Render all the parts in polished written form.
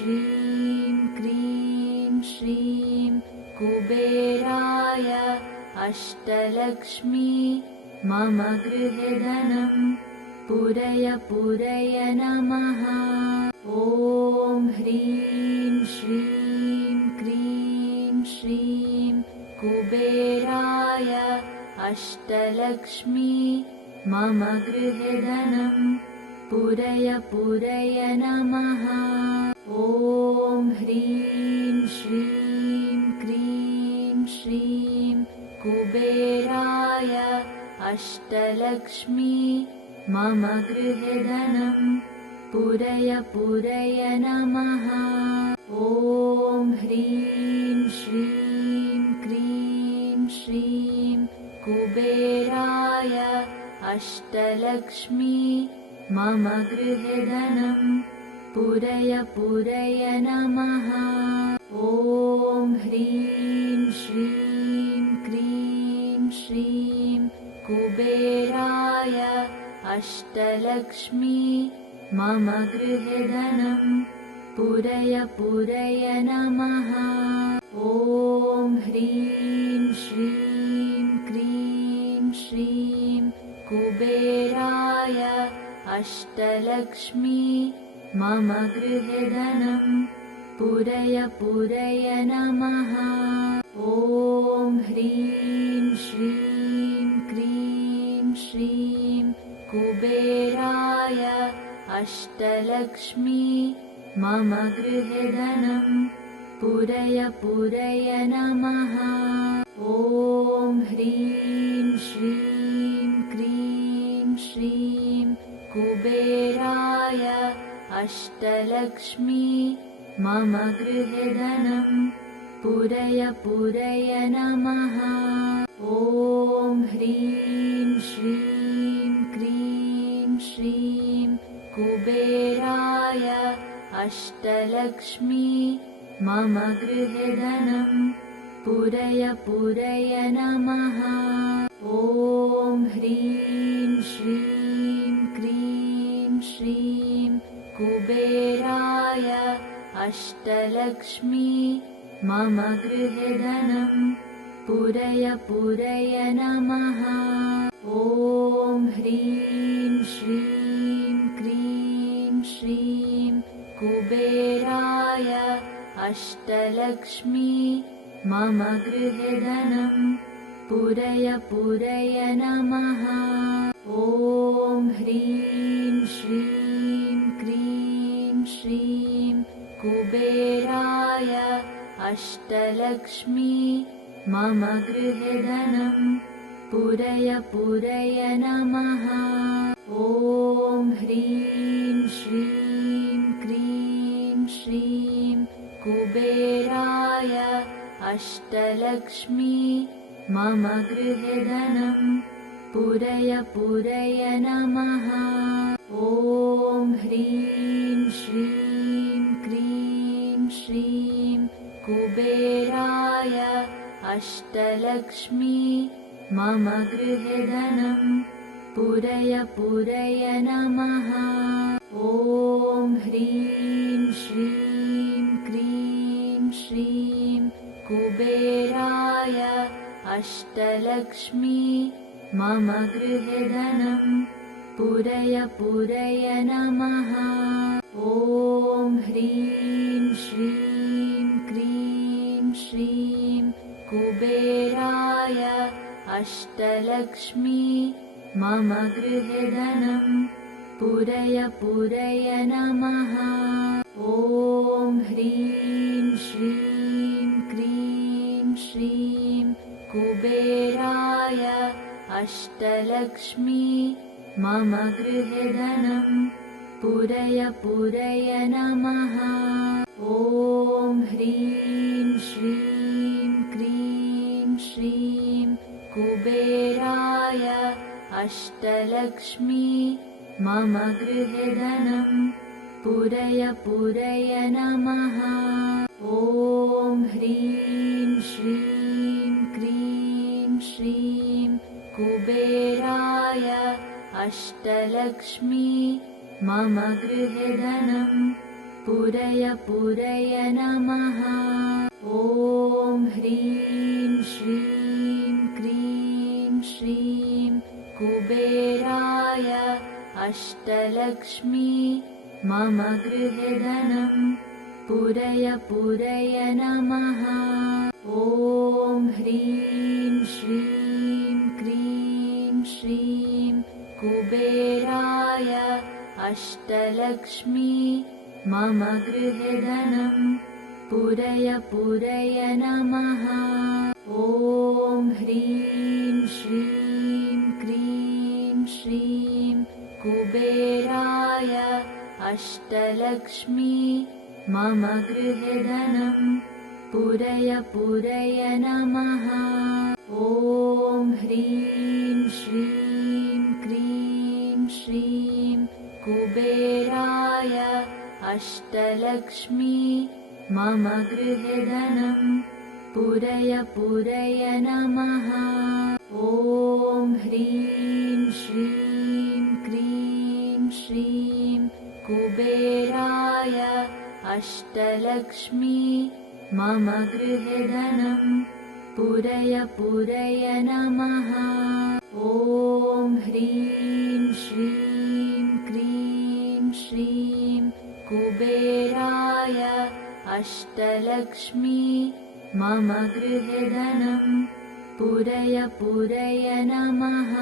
श्रीं क्रीं श्रीं कुबेराय अष्टलक्ष्मी मम गृहे धनं पूरय पूरय नमः। ॐ ह्रीं श्रीं क्रीं श्रीं कुबेराय अष्टलक्ष्मी मम गृहे धनं पूरय पूरय नमः। ॐ ह्रीं श्रीं क्रीं श्रीं कुबेराय अष्टलक्ष्मी मम गृहे धनं पूरय पूरय नमः। ॐ ह्रीं श्रीं क्रीं श्रीं कुबेराय अष्टलक्ष्मी मम गृहे धनं पूरय पूरय नमः। ॐ ह्रीं श्रीं क्रीं श्रीं कुबेराय अष्टलक्ष्मी मम गृहे धनं पूरय पूरय नमः। ॐ ह्रीं श्रीं क्रीं श्रीं कुबेराय अष्टलक्ष्मी मम गृहे धनं पूरय पूरय नमः। ॐ ह्रीं श्रीं क्रीं श्रीं कुबेराय अष्टलक्ष्मी मम गृहे धनं पूरय पूरय नमः। ॐ ह्रीं श्रीं क्रीं श्रीं कुबेराय अष्टलक्ष्मी मम गृहे धनं पूरय पूरय नमः। ॐ ह्रीं श्रीं क्रीं श्रीं कुबेराय अष्टलक्ष्मी मम गृहे धनं पूरय पूरय नमः। ॐ ह्रीं श्रीं क्रीं श्रीं कुबेराय अष्टलक्ष्मी मम गृहे धनं पूरय पूरय नमः। ॐ ह्रीं श्रीं क्रीं श्रीं कुबेराय अष्टलक्ष्मी मम गृहे धनं पूरय पूरय नमः। ॐ ह्रीं श्रीं क्रीं श्रीं कुबेराय अष्टलक्ष्मी मम गृहे धनं पूरय पूरय नमः। ॐ ह्रीं श्रीं क्रीं श्रीं कुबेराय अष्टलक्ष्मी मम गृहे धनं पूरय पूरय नमः। ॐ ह्रीं श्रीं क्रीं श्रीं कुबेराय अष्टलक्ष्मी मम गृहे धनं पूरय पूरय नमः। ॐ ह्रीं श्रीं क्रीं श्रीं कुबेराय अष्टलक्ष्मी मम गृहे धनं पूरय पूरय नमः। ॐ ह्रीं श्रीं क्रीं श्रीं कुबेराय अष्टलक्ष्मी मम गृहे धनं पूरय पूरय नमः। ॐ ह्रीं श्रीं क्रीं श्रीं कुबेराय अष्टलक्ष्मी मम गृहे धनं पूरय पूरय नमः। ॐ ह्रीं श्रीं क्रीं श्रीं कुबेराय अष्टलक्ष्मी मम गृहे धनं पूरय पूरय नमः। ॐ ह्रीं श्रीं क्रीं श्रीं कुबेराय अष्टलक्ष्मी मम गृहे धनं पुरय पुरय नमः। ॐ ह्रीं श्रीं क्रीं श्रीं कुबेराय अष्टलक्ष्मी मम गृहे धनं पुरय पुरय नमः। ॐ ह्रीं श्रीं क्रीं श्रीं कुबेराय अष्टलक्ष्मी मम गृहे धनं पुरय पुरय नमः। ॐ ह्रीं श्रीं क्रीं श्रीं कुबेराय अष्टलक्ष्मी मम गृहे धनं पुरय पुरय नमः। ॐ ह्रीं श्रीं क्रीं श्रीं कुबेराय अष्टलक्ष्मी मम गृहे धनं पुरय पुरय नमः। ॐ ह्रीं श्रीं क्रीं श्रीं कुबेराय अष्टलक्ष्मी मम गृहे धनं पुरय पुरय नमः। ॐ ह्रीं श्रीं क्रीं श्रीं कुबेराय अष्टलक्ष्मी मम गृहे धनं पुरय पुरय नमः।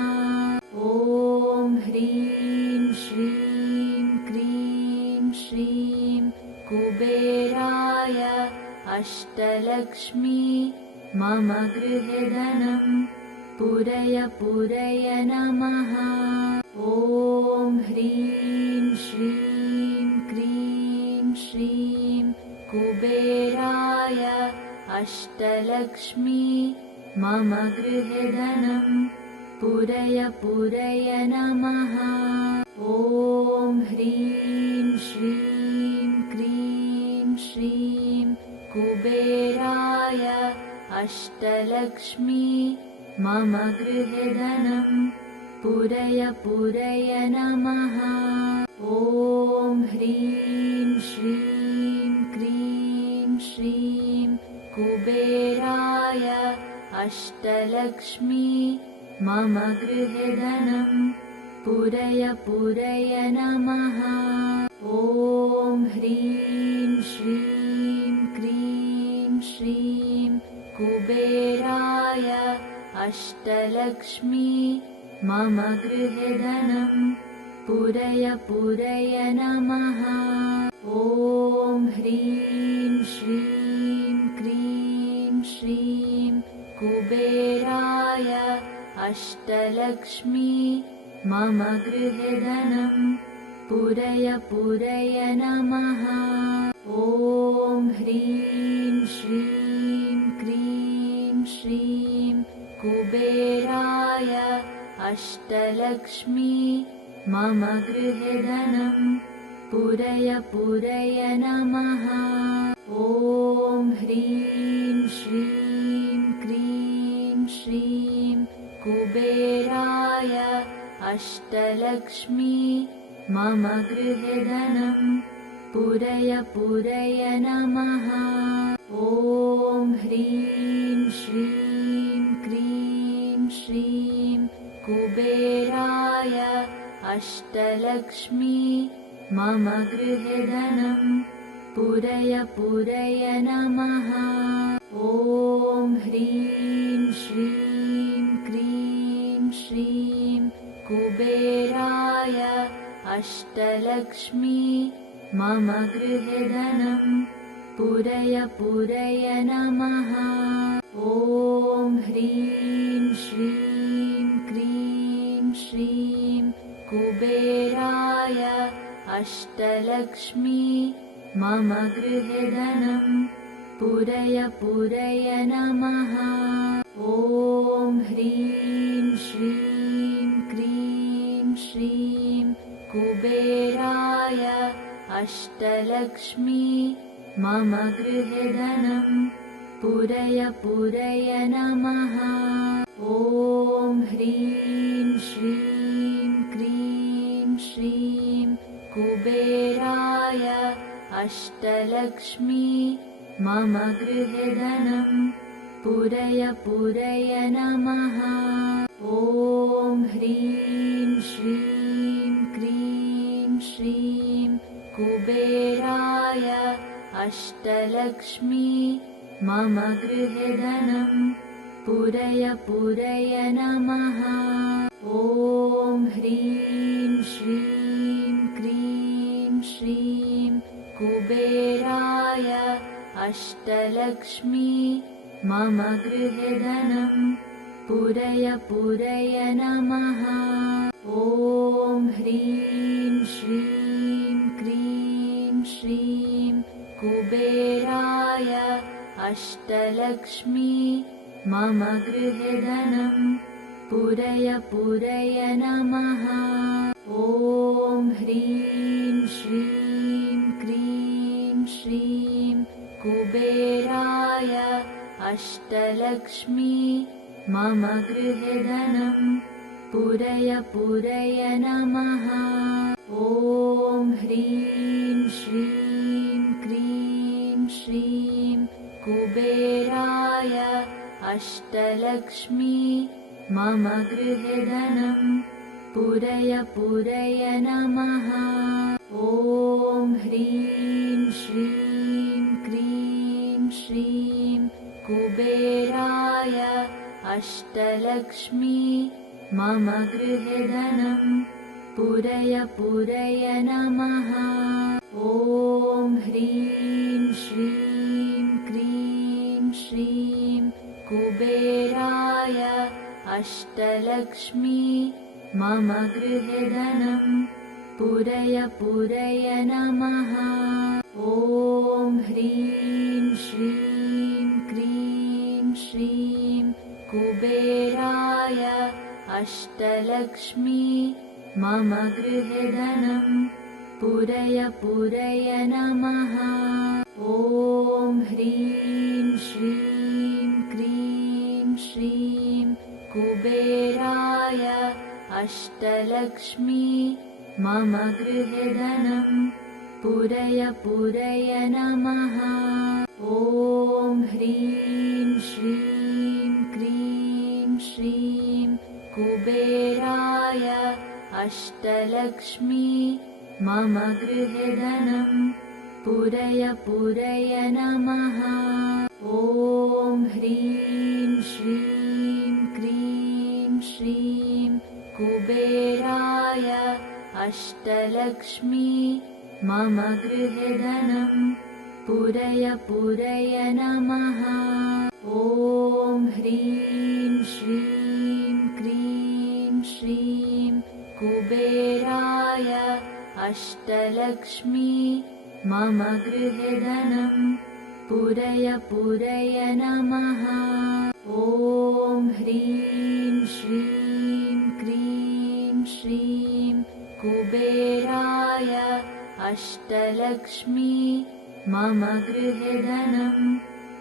ॐ ह्रीं श्रीं क्रीं श्रीं कुबेराय अष्टलक्ष्मी मम गृहे धनं पुरय पुरय नमः। ॐ ह्रीं श्रीं क्रीं श्रीं कुबेराय अष्टलक्ष्मी मम गृहे धनं पुरय पुरय नमः। ॐ ह्रीं श्रीं क्रीं श्रीं कुबेराय अष्टलक्ष्मी मम गृहे धनं पुरय पुरय नमः। ॐ ह्रीं श्रीं क्रीं श्रीं कुबेराय अष्टलक्ष्मी मम गृहे धनं पुरय पुरय नमः। ॐ ह्रीं श्रीं क्रीं श्रीं कुबेराय अष्टलक्ष्मी मम गृहे धनं पुरय पुरय नमः। ॐ ह्रीं श्रीं क्रीं श्रीं कुबेराय अष्टलक्ष्मी मम गृहे धनं पुरय पुरय नमः। ॐ ह्रीं श्रीं क्रीं श्रीं कुबेराय अष्टलक्ष्मी मम गृहे धनं पुरय पुरय नमः। ॐ ह्रीं श्रीं क्रीं श्रीं कुबेराय अष्टलक्ष्मी मम गृहे धनं पुरय पुरय नमः। ॐ ह्रीं श्रीं क्रीं श्रीं कुबेराय अष्टलक्ष्मी मम गृहे धनं पुरय पुरय नमः। ॐ ह्रीं श्रीं क्रीं श्रीं कुबेराय अष्टलक्ष्मी मम गृहे धनं पुरय पुरय नमः। ॐ ह्रीं श्रीं क्रीं श्रीं कुबेराय अष्टलक्ष्मी मम गृहे धनं पुरय पुरय नमः। ॐ ह्रीं श्रीं क्रीं श्रीं कुबेराय अष्टलक्ष्मी मम गृहे धनं पुरय पुरय नमः। ॐ ह्रीं श्रीं क्रीं श्रीं कुबेराय अष्टलक्ष्मी मम गृहे धनं पूरय पूरय नमः। ॐ ह्रीं श्रीं क्रीं श्रीं कुबेराय अष्टलक्ष्मी मम गृहे धनं पूरय पूरय नमः। ॐ ह्रीं श्रीं क्रीं श्रीं कुबेराय अष्टलक्ष्मी मम गृहे धनं पूरय पूरय नमः। ॐ ह्रीं श्रीं क्रीं श्रीं कुबेराय अष्टलक्ष्मी मम गृहे धनं पूरय पूरय नमः। ॐ ह्रीं श्रीं क्रीं श्रीं कुबेराय अष्टलक्ष्मी मम गृहे धनं पूरय पूरय नमः। ॐ ह्रीं श्रीं क्रीं श्रीं कुबेराय अष्टलक्ष्मी मम गृहे धनं पूरय पूरय नमः। ॐ ह्रीं श्रीं क्रीं श्रीं कुबेराय अष्टलक्ष्मी मम गृहे धनं पूरय पूरय नमः। ॐ ह्रीं श्रीं क्रीं श्रीं कुबेराय अष्टलक्ष्मी मम गृहे धनं पूरय पूरय नमः। ॐ ह्रीं श्रीं क्रीं श्रीं कुबेराय अष्टलक्ष्मी मम गृहे धनं पूरय पूरय नमः। ॐ ह्रीं श्रीं क्रीं श्रीं कुबेराय अष्टलक्ष्मी मम गृहे धनं पूरय पूरय नमः। ॐ ह्रीं श्रीं क्रीं श्रीं कुबेराय अष्टलक्ष्मी मम गृहे धनं पूरय पूरय नमः। ॐ ह्रीं श्रीं क्रीं श्रीं कुबेराय अष्टलक्ष्मी मम गृहे धनं पूरय पूरय नमः। ॐ ह्रीं श्रीं क्रीं श्रीं कुबेराय अष्टलक्ष्मी मम गृहे धनं पूरय पूरय नमः। ॐ ह्रीं श्रीं क्रीं श्रीं कुबेराय अष्टलक्ष्मी मम गृहे धनं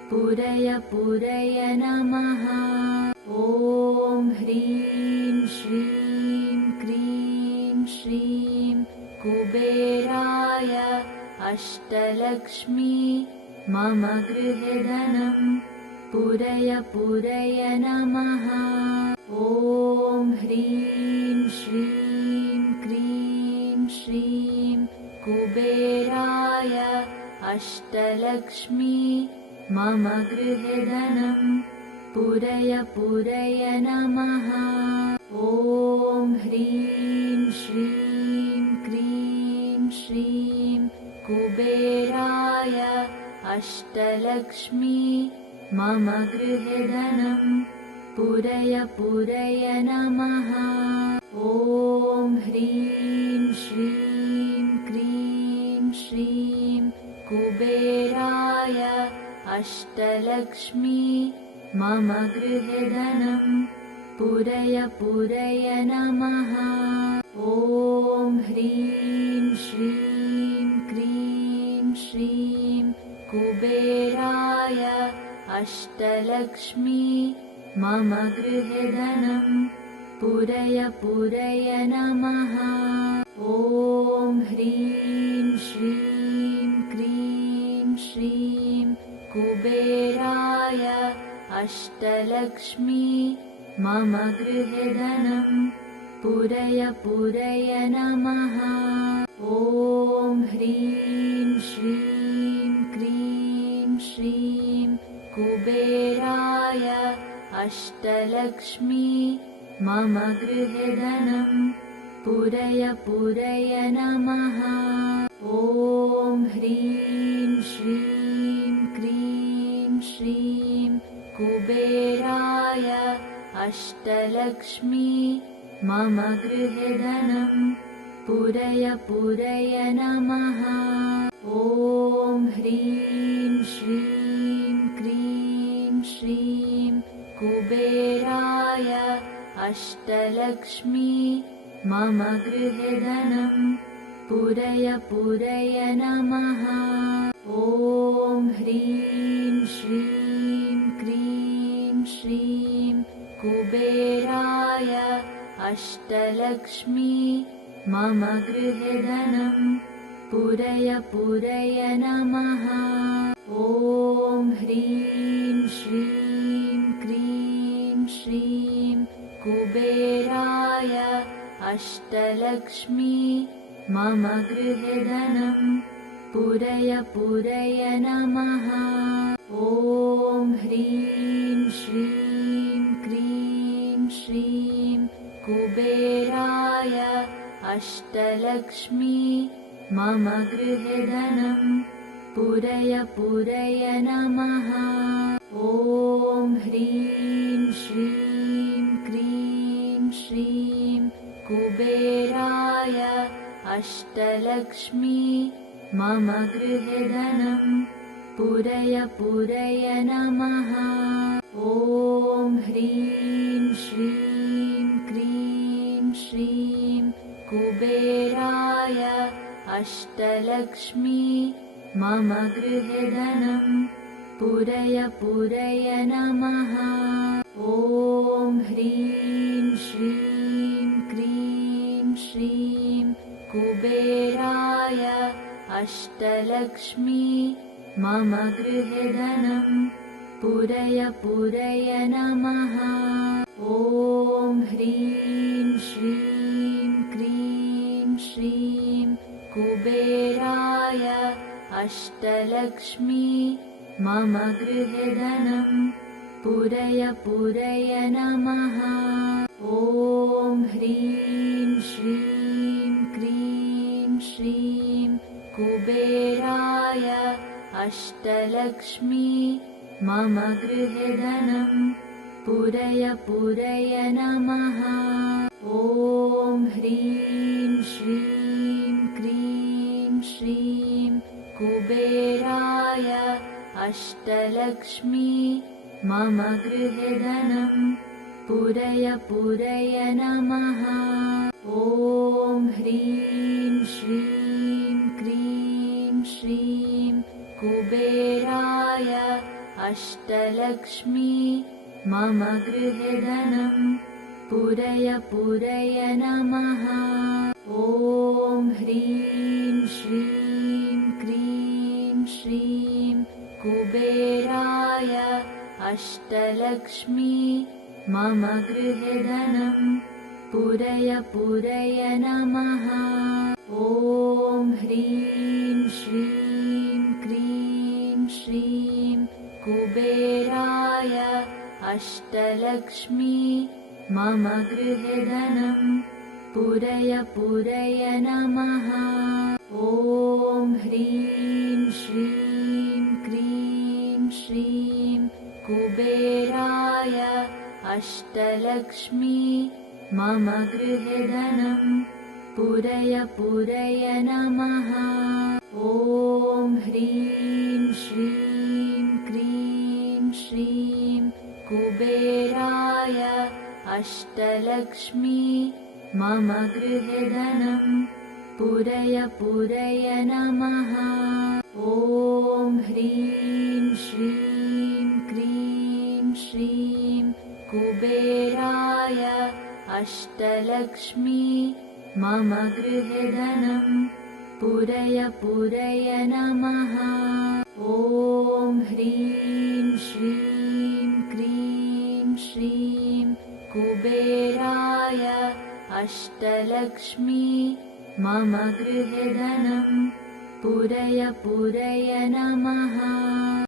पूरय पूरय नमः। ॐ ह्रीं श्रीं क्रीं श्रीं कुबेराय अष्टलक्ष्मी मम गृहे धनं पूरय पूरय नमः। ॐ ह्रीं श्रीं क्रीं श्रीं कुबेराय अष्टलक्ष्मी मम गृहे धनं पूरय पूरय नमः। ॐ ह्रीं श्रीं क्रीं श्रीं कुबेराय अष्टलक्ष्मी मम गृहे धनं पूरय पूरय नमः। ॐ ह्रीं श्रीं क्रीं श्रीं कुबेराय अष्टलक्ष्मी मम गृहे धनं पूरय पूरय नमः। ॐ ह्रीं श्रीं क्रीं श्रीं कुबेराय अष्टलक्ष्मी मम गृहे धनं पूरय पूरय नमः। ॐ ह्रीं श्रीं क्रीं कुबेराय अष्टलक्ष्मी मम गृहे धनं पूरय पूरय नमः। ॐ ह्रीं श्रीं क्रीं श्रीं कुबेराय अष्टलक्ष्मी मम गृहे धनं पूरय पूरय नमः। ॐ ह्रीं श्रीं क्रीं श्रीं कुबेराय अष्टलक्ष्मी मम गृहे धनं पूरय पूरय नमः। ॐ ह्रीं श्रीं क्रीं श्रीं कुबेराय अष्टलक्ष्मी मम गृहे धनं पूरय पूरय नमः। ॐ ह्रीं श्रीं क्रीं श्रीं कुबेराय अष्टलक्ष्मी मम गृहे धनं पूरय पूरय नमः। ॐ ह्रीं श्रीं क्रीं श्रीं कुबेराय अष्टलक्ष्मी मम गृहे धनं पूरय पूरय नमः। ॐ ह्रीं श्रीं क्रीं श्रीं कुबेराय अष्टलक्ष्मी मम गृहे धनं पूरय पूरय नमः। ॐ ह्रीं श्रीं क्रीं श्रीं कुबेराय अष्टलक्ष्मी मम गृहे धनं पूरय पूरय नमः। ॐ ह्रीं श्रीं क्रीं श्रीं कुबेराय अष्टलक्ष्मी मम गृहे धनं पूरय पूरय नमः। ॐ ह्रीं श्रीं क्रीं श्रीं कुबेराय अष्टलक्ष्मी मम गृहे धनं पूरय पूरय नमः। ॐ ह्रीं श्रीं क्रीं श्रीं कुबेराय अष्टलक्ष्मी मम गृहे धनं पूरय पूरय नमः। ॐ ह्रीं श्रीं क्रीं श्रीं कुबेराय अष्टलक्ष्मी मम गृहे धनं पूरय पूरय नमः। ॐ ह्रीं श्रीं क्रीं श्रीं कुबेराय अष्टलक्ष्मी मम गृहे धनं पूरय पूरय नमः। ॐ ह्रीं श्रीं क्रीं श्रीं कुबेराय अष्टलक्ष्मी मम गृहे धनं पूरय पूरय नमः। ॐ ह्रीं श्रीं क्रीं श्रीं कुबेराय अष्टलक्ष्मी मम गृहे धनं पूरय पूरय नमः। ॐ ह्रीं श्रीं क्रीं श्रीं कुबेराय अष्टलक्ष्मी मम गृहे धनं पूरय पूरय नमः। ॐ ह्रीं श्रीं क्रीं श्रीं कुबेराय अष्टलक्ष्मी मम गृहे धनं पूरय पूरय नमः। ॐ ह्रीं श्रीं क्रीं श्रीं कुबेराय अष्टलक्ष्मी मम गृहे धनं पूरय पूरय नमः। ॐ ह्रीं श्रीं क्रीं श्रीं कुबेराय अष्टलक्ष्मी मम गृहे धनं पूरय पूरय नमः। ॐ ॐ ह्रीं श्रीं क्रीं श्रीं कुबेराय अष्टलक्ष्मी मम गृहे धनं पूरय पूरय नमः।